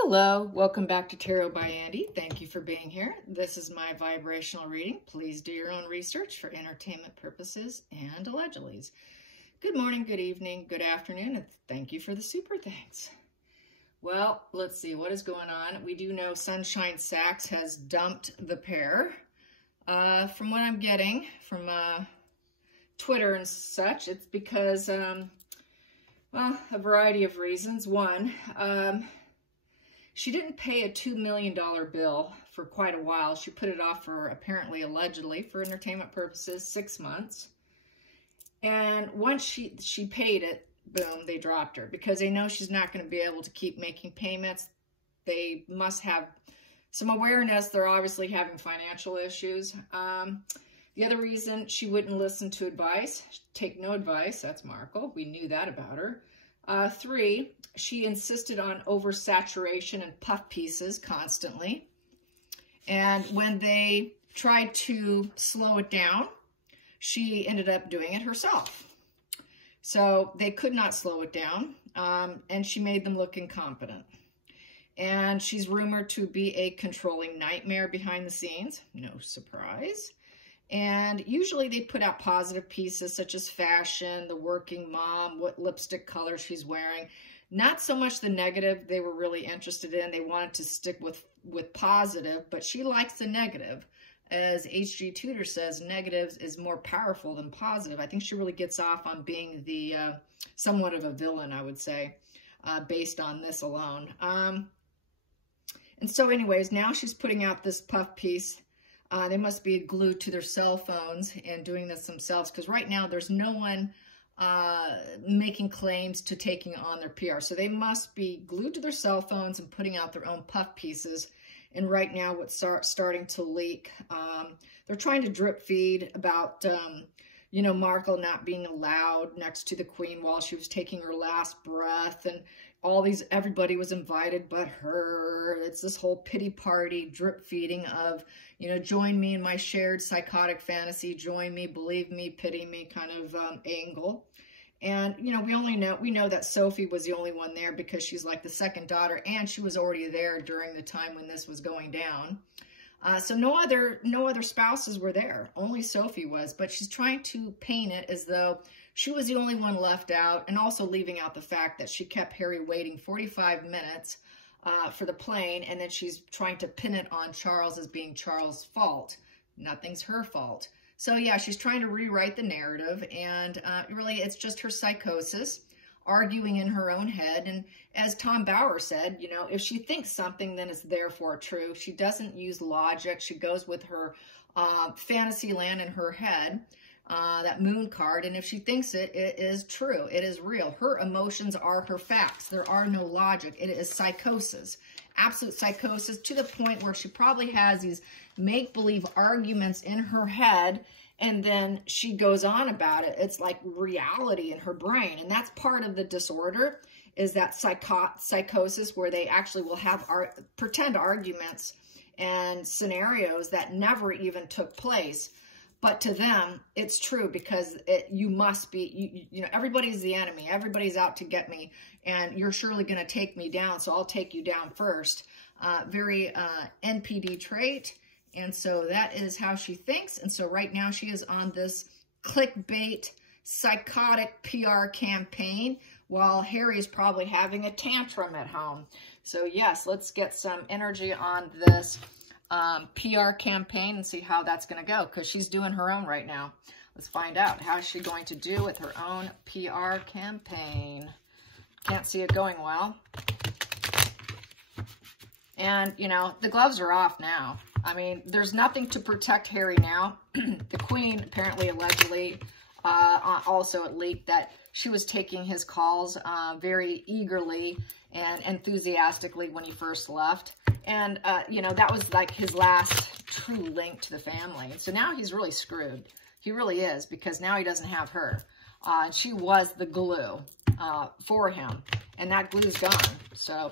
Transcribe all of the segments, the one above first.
Hello, welcome back to Tarot by Andy. Thank you for being here. This is my vibrational reading. Please do your own research for entertainment purposes and allegedlys. Good morning, good evening, good afternoon, and thank you for the super thanks. Well, let's see what is going on. We do know Sunshine Sachs has dumped the pair. From what I'm getting from Twitter and such, it's because, well, a variety of reasons. One, she didn't pay a $2 million bill for quite a while. She put it off for, apparently, allegedly, for entertainment purposes, 6 months. And once she paid it, boom, they dropped her because they know she's not going to be able to keep making payments. They must have some awareness. They're obviously having financial issues. The other reason she wouldn't listen to advice, take no advice, that's Markle. We knew that about her. 3, she insisted on oversaturation and puff pieces constantly. And when they tried to slow it down, she ended up doing it herself. So they could not slow it down, and she made them look incompetent. And she's rumored to be a controlling nightmare behind the scenes. No surprise. And usually they put out positive pieces such as fashion, the working mom, what lipstick color she's wearing. Not so much the negative they were really interested in. They wanted to stick with positive, but she likes the negative. As H.G. Tudor says, negatives is more powerful than positive. I think she really gets off on being the somewhat of a villain, I would say, based on this alone. And so anyways, now she's putting out this puff piece. They must be glued to their cell phones and doing this themselves because right now there's no one making claims to taking on their PR. So they must be glued to their cell phones and putting out their own puff pieces. And right now what's starting to leak, they're trying to drip feed about, you know, Markle not being allowed next to the Queen while she was taking her last breath. And everybody was invited but her. It's this whole pity party, drip feeding of, you know, join me in my shared psychotic fantasy, join me, believe me, pity me kind of angle. And, you know, we know that Sophie was the only one there because she's like the second daughter, and she was already there during the time when this was going down. So no other spouses were there. Only Sophie was, but she's trying to paint it as though she was the only one left out, and also leaving out the fact that she kept Harry waiting 45 minutes for the plane, and then she's trying to pin it on Charles as being Charles' fault. Nothing's her fault. So yeah, she's trying to rewrite the narrative, and really it's just her psychosis, arguing in her own head. And as Tom Bauer said, you know, if she thinks something, then it's therefore true. She doesn't use logic. She goes with her fantasy land in her head, that moon card. And if she thinks it is true. It is real. Her emotions are her facts. There are no logic. It is psychosis, absolute psychosis, to the point where she probably has these make-believe arguments in her head, and then she goes on about it. It's like reality in her brain. And that's part of the disorder, is that psychosis where they actually will have pretend arguments and scenarios that never even took place. But to them, it's true because you must be, you know, everybody's the enemy. Everybody's out to get me, and you're surely going to take me down, so I'll take you down first. Very NPD trait. And so that is how she thinks. And so right now she is on this clickbait, psychotic PR campaign while Harry is probably having a tantrum at home. So yes, let's get some energy on this PR campaign and see how that's going to go, because she's doing her own right now. Let's find out. How is she going to do with her own PR campaign? Can't see it going well. And, you know, the gloves are off now. I mean, there's nothing to protect Harry now. The Queen apparently, allegedly, also it leaked that she was taking his calls very eagerly and enthusiastically when he first left. And, you know, that was like his last true link to the family. So now he's really screwed. He really is, because now he doesn't have her. She was the glue for him, and that glue's gone. So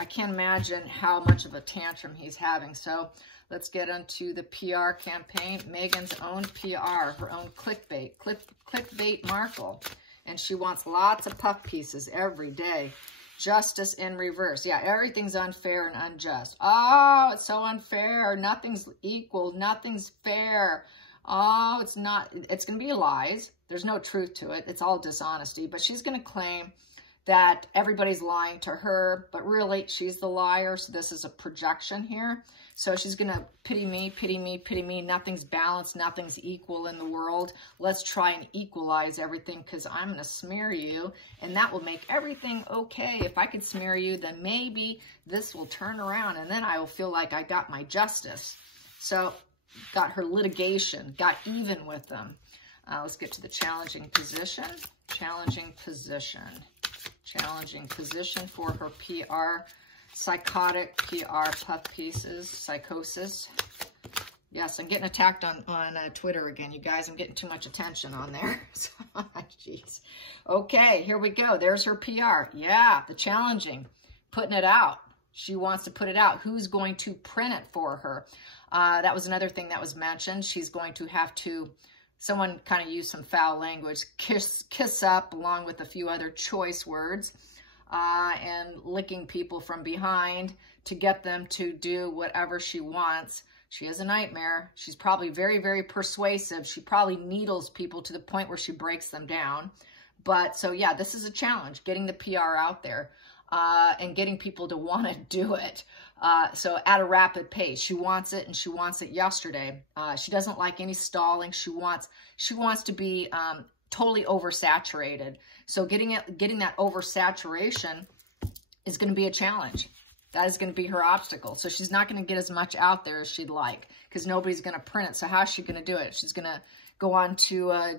I can't imagine how much of a tantrum he's having. So let's get into the PR campaign. Meghan's own PR, her own clickbait Markle. And she wants lots of puff pieces every day. Justice in reverse. Yeah, everything's unfair and unjust. Oh, it's so unfair. Nothing's equal. Nothing's fair. Oh, it's not. It's going to be lies. There's no truth to it. It's all dishonesty. But she's going to claim that everybody's lying to her, but really she's the liar. So this is a projection here. So she's going to pity me, pity me, pity me. Nothing's balanced. Nothing's equal in the world. Let's try and equalize everything because I'm going to smear you and that will make everything okay. If I could smear you, then maybe this will turn around and then I will feel like I got my justice. So got her litigation, got even with them. Let's get to the challenging position. Challenging position. Challenging position for her PR. Psychotic PR puff pieces, psychosis. Yes, I'm getting attacked on Twitter again, you guys. I'm getting too much attention on there. Jeez. Okay, here we go. There's her PR. Yeah, the challenging. Putting it out. She wants to put it out. Who's going to print it for her? That was another thing that was mentioned. She's going to have to, someone kind of used some foul language, kiss up along with a few other choice words. And licking people from behind to get them to do whatever she wants. She has a nightmare. She's probably very, very persuasive. She probably needles people to the point where she breaks them down. But so, yeah, this is a challenge, getting the PR out there and getting people to want to do it. So at a rapid pace. She wants it and she wants it yesterday. She doesn't like any stalling. She wants to be totally oversaturated. So getting that oversaturation is going to be a challenge. That is going to be her obstacle. So she's not going to get as much out there as she'd like because nobody's going to print it. So how's she going to do it? She's going to go on to,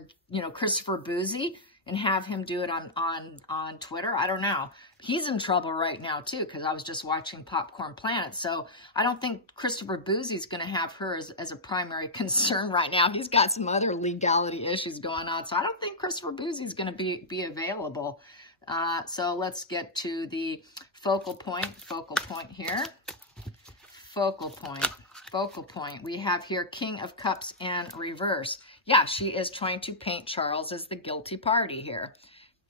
Christopher Boozy and have him do it on Twitter. I don't know. He's in trouble right now too because I was just watching Popcorn Planet. So I don't think Christopher Boozy's going to have her as a primary concern right now. He's got some other legality issues going on. So I don't think Christopher Boozy's going to be available. So let's get to the focal point here. Focal point. We have here King of Cups in reverse. Yeah, she is trying to paint Charles as the guilty party here.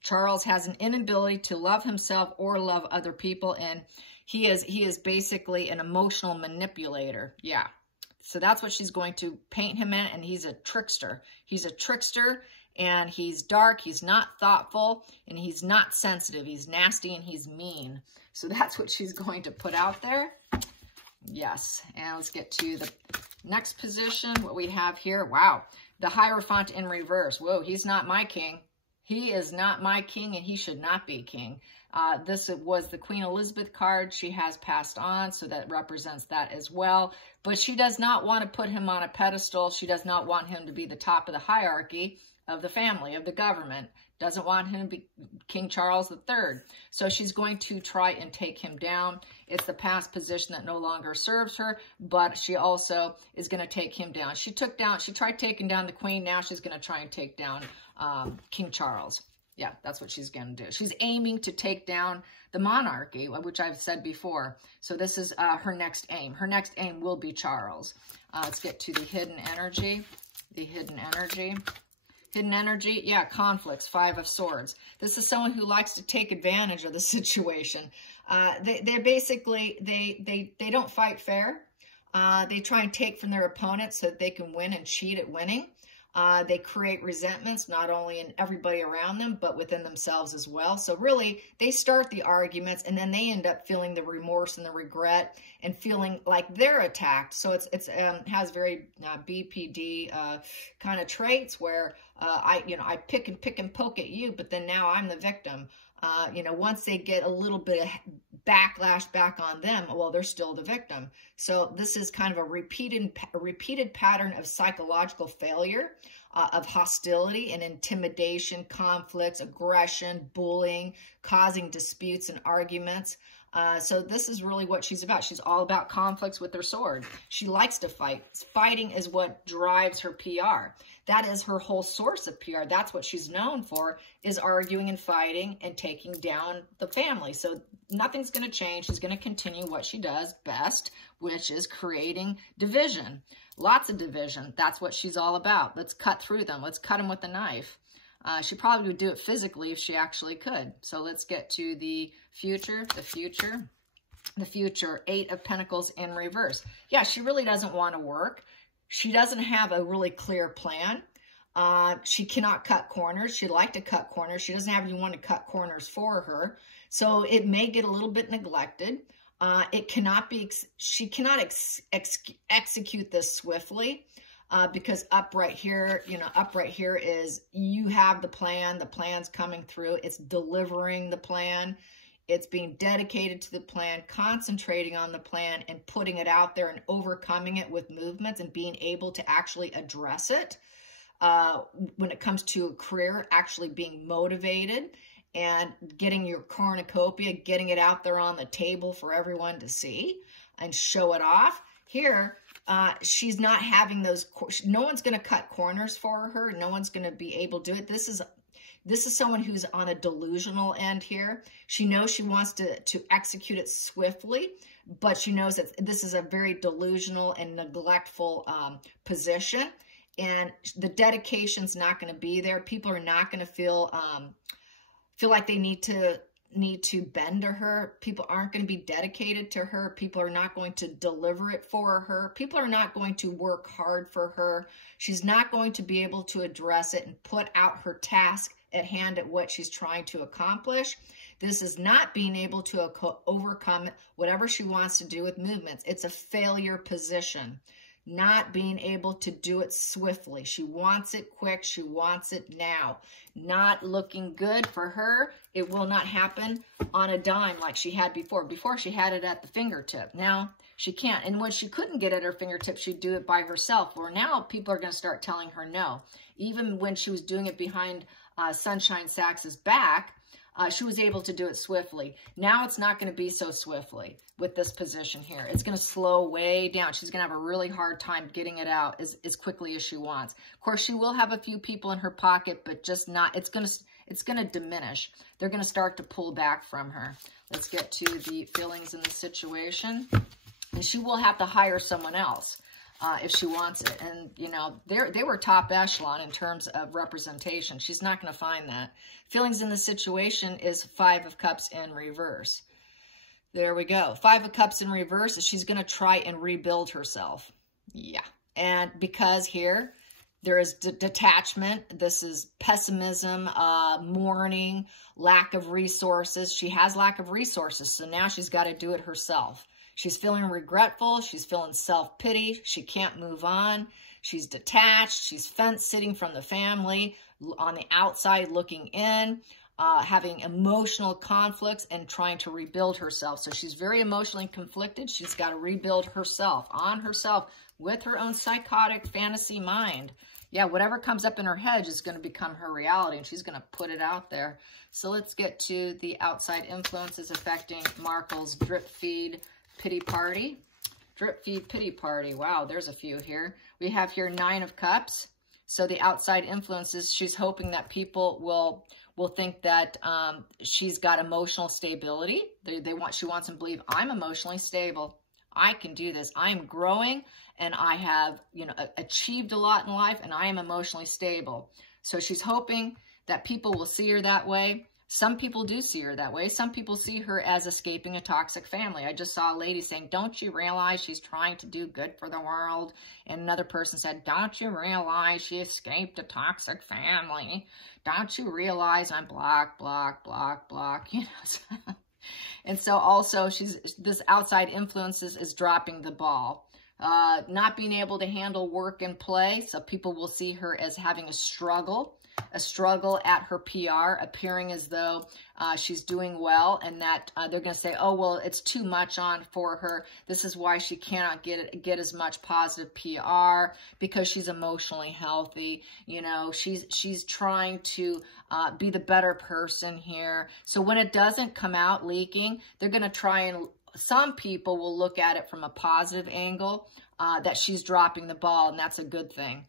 Charles has an inability to love himself or love other people, and he is basically an emotional manipulator. Yeah. So that's what she's going to paint him in, and he's a trickster. He's a trickster, and he's dark, he's not thoughtful, and he's not sensitive. He's nasty, and he's mean. So that's what she's going to put out there. Yes, and let's get to the next position, what we have here. Wow, the Hierophant in reverse. Whoa, he's not my king. He is not my king, and he should not be king. This was the Queen Elizabeth card. She has passed on, so that represents that as well. But she does not want to put him on a pedestal. She does not want him to be the top of the hierarchy of the family, of the government. Doesn't want him to be King Charles III. So she's going to try and take him down. It's the past position that no longer serves her, but she also is going to take him down. She tried taking down the Queen. Now she's going to try and take down King Charles. Yeah, that's what she's going to do. She's aiming to take down the monarchy, which I've said before. So this is her next aim. Her next aim will be Charles. Let's get to the hidden energy. The hidden energy. Hidden energy, yeah, conflicts, 5 of Swords. This is someone who likes to take advantage of the situation. They basically, they don't fight fair. They try and take from their opponents so that they can win and cheat at winning. They create resentments, not only in everybody around them, but within themselves as well. So really, they start the arguments, and then they end up feeling the remorse and the regret and feeling like they're attacked. So it has very BPD kind of traits where I pick and poke at you, but then now I'm the victim. Once they get a little bit of backlash back on them, well, they're still the victim. So this is kind of a repeated pattern of psychological failure, of hostility and intimidation, conflicts, aggression, bullying, causing disputes and arguments. So this is really what she's about. She's all about conflicts with her sword. She likes to fight. Fighting is what drives her PR. That is her whole source of PR. That's what she's known for, is arguing and fighting and taking down the family. So nothing's going to change. She's going to continue what she does best, which is creating division. Lots of division. That's what she's all about. Let's cut through them. Let's cut them with a knife. She probably would do it physically if she actually could. So let's get to the future, the future. 8 of Pentacles in reverse. Yeah, she really doesn't want to work. She doesn't have a really clear plan. She cannot cut corners. She'd like to cut corners. She doesn't have anyone to cut corners for her. So it may get a little bit neglected. It cannot be, she cannot execute this swiftly. Because up right here is you have the plan's coming through, it's delivering the plan, it's being dedicated to the plan, concentrating on the plan and putting it out there and overcoming it with movements and being able to actually address it. When it comes to a career, actually being motivated and getting your cornucopia, getting it out there on the table for everyone to see and show it off. Here, she's not having those, no one's going to cut corners for her. No one's going to be able to do it. This is someone who's on a delusional end here. She knows she wants to execute it swiftly, but she knows that this is a very delusional and neglectful position. And the dedication's not going to be there. People are not going to feel like they need to bend to her. People aren't going to be dedicated to her. People are not going to deliver it for her. People are not going to work hard for her. She's not going to be able to address it and put out her task at hand at what she's trying to accomplish. This is not being able to overcome whatever she wants to do with movements. It's a failure position. Not being able to do it swiftly. She wants it quick. She wants it now. Not looking good for her. It will not happen on a dime like she had before. Before she had it at the fingertip. Now she can't. And when she couldn't get it at her fingertip, she'd do it by herself. Where now people are going to start telling her no. Even when she was doing it behind Sunshine Sax's back, she was able to do it swiftly. Now it's not going to be so swiftly with this position here. It's going to slow way down. She's going to have a really hard time getting it out as quickly as she wants. Of course, she will have a few people in her pocket, but just not, it's going to diminish. They're going to start to pull back from her. Let's get to the feelings in the situation. And she will have to hire someone else. If she wants it. And, you know, they were top echelon in terms of representation. She's not going to find that. Feelings in the situation is 5 of Cups in reverse. There we go. 5 of Cups in reverse. She's going to try and rebuild herself. Yeah. And because here, there is detachment. This is pessimism, mourning, lack of resources. She has lack of resources, so now she's got to do it herself. She's feeling regretful. She's feeling self-pity. She can't move on. She's detached. She's fence-sitting from the family, on the outside looking in, having emotional conflicts and trying to rebuild herself. So she's very emotionally conflicted. She's got to rebuild herself, on herself, with her own psychotic fantasy mind. Yeah, whatever comes up in her head is going to become her reality, and she's going to put it out there. So let's get to the outside influences affecting Markle's drip feed pity party. Drip feed pity party. Wow, there's a few here. We have here 9 of Cups. So the outside influences, she's hoping that people will think that she's got emotional stability. She wants them to believe, I'm emotionally stable. I can do this. I am growing and I have, you know, achieved a lot in life and I am emotionally stable. So she's hoping that people will see her that way. Some people do see her that way. Some people see her as escaping a toxic family. I just saw a lady saying, don't you realize she's trying to do good for the world? And another person said, don't you realize she escaped a toxic family? Don't you realize I'm block, block, block, block, you know? And so also this outside influences is dropping the ball. Not being able to handle work and play. So people will see her as having a struggle at her PR, appearing as though she's doing well, and that they're going to say, oh, well, it's too much on for her. This is why she cannot get as much positive PR, because she's emotionally healthy. You know, she's trying to be the better person here. So when it doesn't come out leaking, they're going to try and, some people will look at it from a positive angle, that she's dropping the ball, and that's a good thing.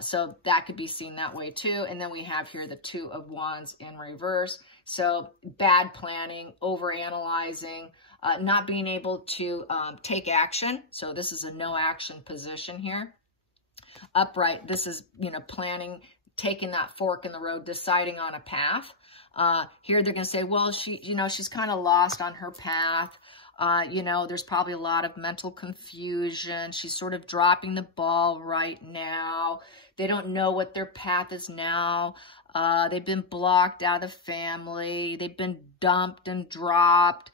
So that could be seen that way too. And then we have here the 2 of Wands in reverse. So bad planning, overanalyzing, not being able to take action. So this is a no action position here. Upright, this is, you know, planning taking that fork in the road, deciding on a path. Here they're going to say, well, she's kind of lost on her path. There's probably a lot of mental confusion. She's sort of dropping the ball right now. They don't know what their path is now. They've been blocked out of family. They've been dumped and dropped.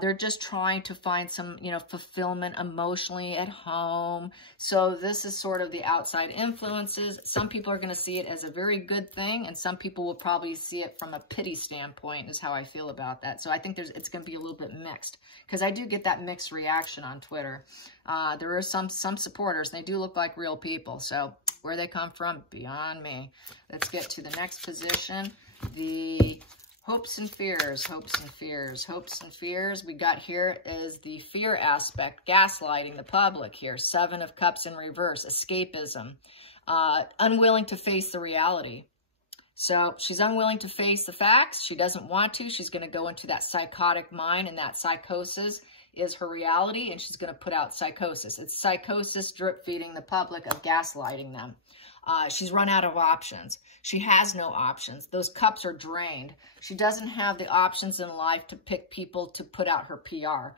They're just trying to find some, fulfillment emotionally at home. So this is sort of the outside influences. Some people are going to see it as a very good thing, and some people will probably see it from a pity standpoint, is how I feel about that. So I think it's going to be a little bit mixed, because I do get that mixed reaction on Twitter. There are some supporters. They do look like real people. So where they come from, beyond me. Let's get to the next position, the hopes and fears, hopes and fears, hopes and fears. We got here is the fear aspect, gaslighting the public here. 7 of Cups in reverse, escapism, unwilling to face the reality. So she's unwilling to face the facts. She doesn't want to. She's going to go into that psychotic mind, and that psychosis is her reality, and she's going to put out psychosis. It's psychosis drip feeding the public of gaslighting them. She's run out of options. She has no options. Those cups are drained. She doesn't have the options in life to pick people to put out her PR.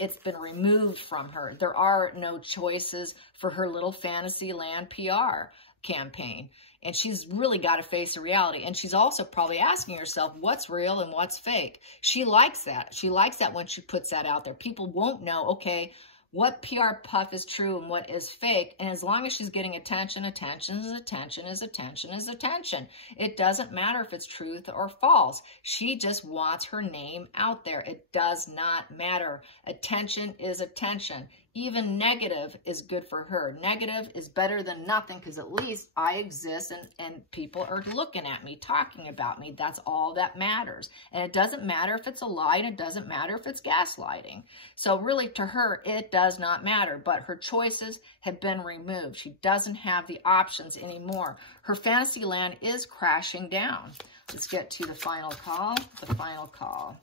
It's been removed from her. There are no choices for her little fantasy land PR campaign. And she's really got to face the reality. And she's also probably asking herself, what's real and what's fake? She likes that. She likes that when she puts that out there. People won't know, okay, what PR puff is true and what is fake. And as long as she's getting attention, attention is attention is attention is attention. It doesn't matter if it's truth or false. She just wants her name out there. It does not matter. Attention is attention. Even negative is good for her. Negative is better than nothing, because at least I exist and people are looking at me, talking about me. That's all that matters. And it doesn't matter if it's a lie, and it doesn't matter if it's gaslighting. So really, to her, it does not matter. But her choices have been removed. She doesn't have the options anymore. Her fantasy land is crashing down. Let's get to the final call. The final call.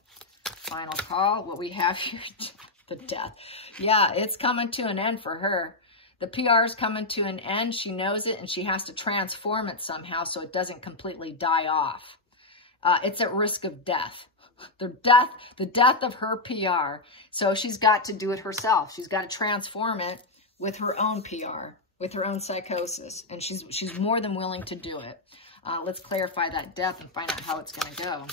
Final call. What we have here... The death. Yeah, it's coming to an end for her. The PR is coming to an end. She knows it, and she has to transform it somehow so it doesn't completely die off. It's at risk of death. The death of her PR. So she's got to do it herself. She's got to transform it with her own PR, with her own psychosis, and she's more than willing to do it. Let's clarify that death and find out how it's going to go.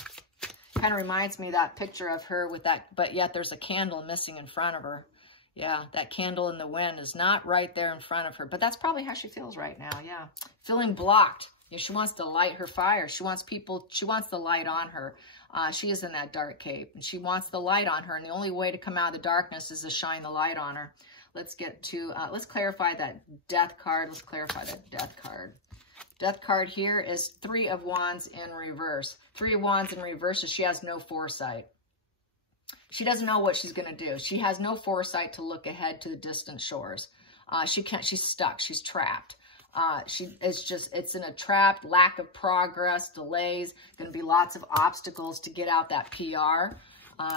Kind of reminds me of that picture of her with that, but yet there's a candle missing in front of her. Yeah, that candle in the wind is not right there in front of her, but that's probably how she feels right now. Yeah, feeling blocked. Yeah, she wants to light her fire. She wants the light on her. She is in that dark cave, and she wants the light on her, and the only way to come out of the darkness is to shine the light on her. Let's get to, let's clarify that death card. Let's clarify that death card. Death card here is 3 of Wands in reverse. 3 of Wands in reverse is she has no foresight. She doesn't know what she's going to do. She has no foresight to look ahead to the distant shores. She's stuck. She's trapped. It's in a trap, lack of progress, delays, going to be lots of obstacles to get out that PR.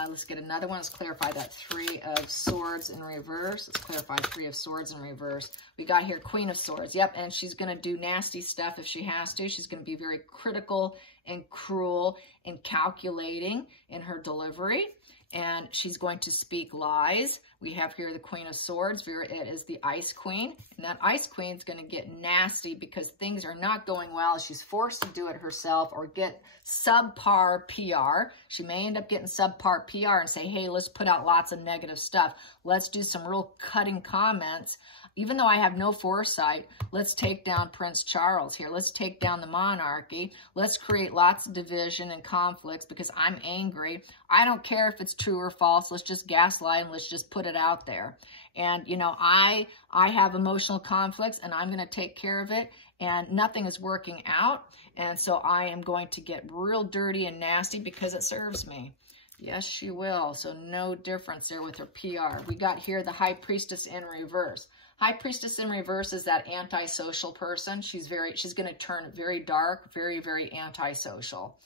Let's get another one. Let's clarify that 3 of Swords in reverse. Let's clarify 3 of Swords in reverse. We got here Queen of Swords. Yep, and she's going to do nasty stuff if she has to. She's going to be very critical and cruel and calculating in her delivery. And she's going to speak lies. We have here the Queen of Swords. It is the Ice Queen. And that Ice Queen is going to get nasty because things are not going well. She's forced to do it herself or get subpar PR. She may end up getting subpar PR and say, hey, let's put out lots of negative stuff. Let's do some real cutting comments. Even though I have no foresight, let's take down Prince Charles here. Let's take down the monarchy. Let's create lots of division and conflicts because I'm angry. I don't care if it's true or false. Let's just gaslight and let's just put it out there. And, I have emotional conflicts and I'm going to take care of it. And nothing is working out. And so I am going to get real dirty and nasty because it serves me. Yes, she will. So no difference there with her PR. We got here the High Priestess in reverse. High Priestess in reverse is that antisocial person. She's going to turn very dark, very, very antisocial.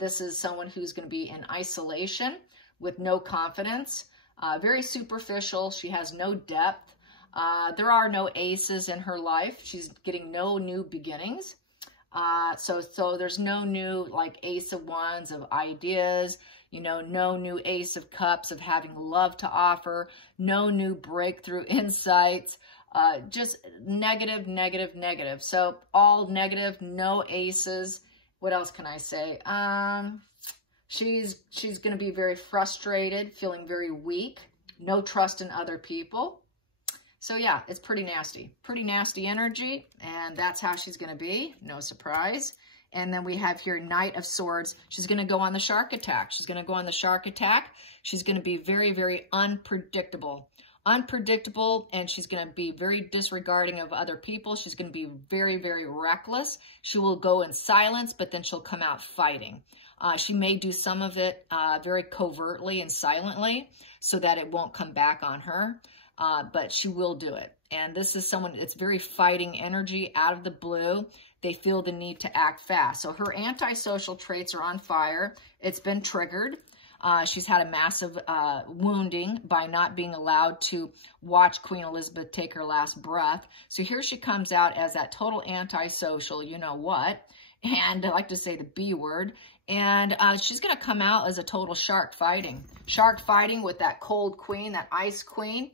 This is someone who's going to be in isolation with no confidence, very superficial. She has no depth. There are no aces in her life. She's getting no new beginnings. So there's no new like Ace of Wands of ideas, you know, no new Ace of Cups of having love to offer, no new breakthrough insights, just negative, negative, negative. So all negative, no aces. What else can I say? She's going to be very frustrated, feeling very weak, no trust in other people. So yeah, it's pretty nasty energy, and that's how she's going to be. No surprise. And then we have here Knight of Swords. She's going to go on the shark attack. She's going to go on the shark attack. She's going to be very, very unpredictable, and she's going to be very disregarding of other people. She's going to be very, very reckless. She will go in silence, but then she'll come out fighting. She may do some of it very covertly and silently so that it won't come back on her. But she will do it. And this is someone, it's very fighting energy out of the blue. They feel the need to act fast. So her antisocial traits are on fire. It's been triggered. She's had a massive wounding by not being allowed to watch Queen Elizabeth take her last breath. So here she comes out as that total antisocial, you know what, and I like to say the B word. And she's going to come out as a total shark fighting with that cold queen, that ice queen.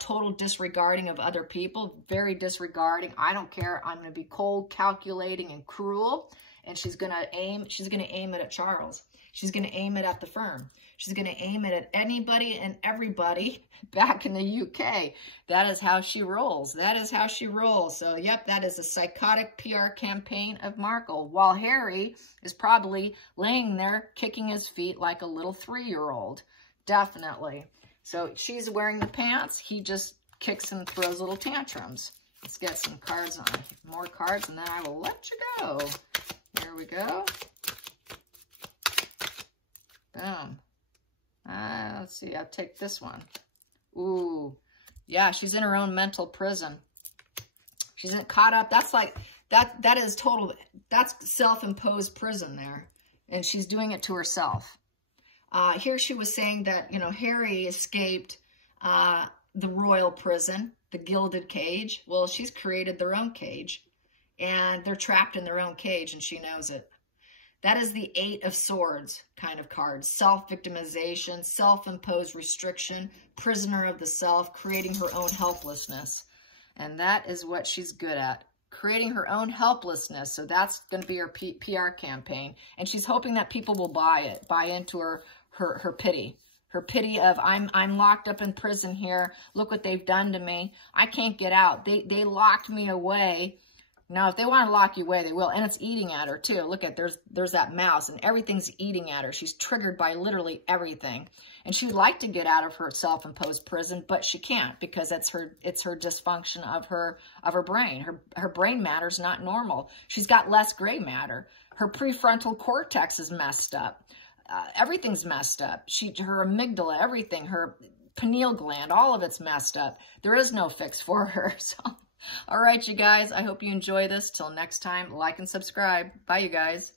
Total disregarding of other people, very disregarding. I don't care. I'm going to be cold, calculating, and cruel. And she's going to aim it at Charles. She's going to aim it at the firm. She's going to aim it at anybody and everybody back in the UK. That is how she rolls. That is how she rolls. So, yep, that is a psychotic PR campaign of Markle, while Harry is probably laying there kicking his feet like a little 3-year-old. Definitely. So she's wearing the pants. He just kicks and throws little tantrums. Let's get some cards on. More cards, and then I will let you go. Here we go. Boom. Let's see. I'll take this one. Ooh. Yeah, she's in her own mental prison. She's caught up. That's like, that is total, that's self-imposed prison there. And she's doing it to herself. Here she was saying that, you know, Harry escaped the royal prison, the gilded cage. Well, she's created their own cage, and they're trapped in their own cage, and she knows it. That is the 8 of Swords kind of card. Self-victimization, self-imposed restriction, prisoner of the self, creating her own helplessness. And that is what she's good at, creating her own helplessness. So that's going to be her PR campaign. And she's hoping that people will buy into her pity. Her pity of, I'm locked up in prison here. Look what they've done to me. I can't get out. They locked me away. Now, if they want to lock you away, they will. And it's eating at her, too. Look at, there's that mouse, and everything's eating at her. She's triggered by literally everything. And she'd like to get out of her self-imposed prison, but she can't, because it's her dysfunction of her brain. Her brain matter's not normal. She's got less gray matter. Her prefrontal cortex is messed up. Everything's messed up. Her amygdala, everything, her pineal gland, all of it's messed up. There is no fix for her. So, all right, you guys, I hope you enjoy this. Till next time, like and subscribe. Bye, you guys.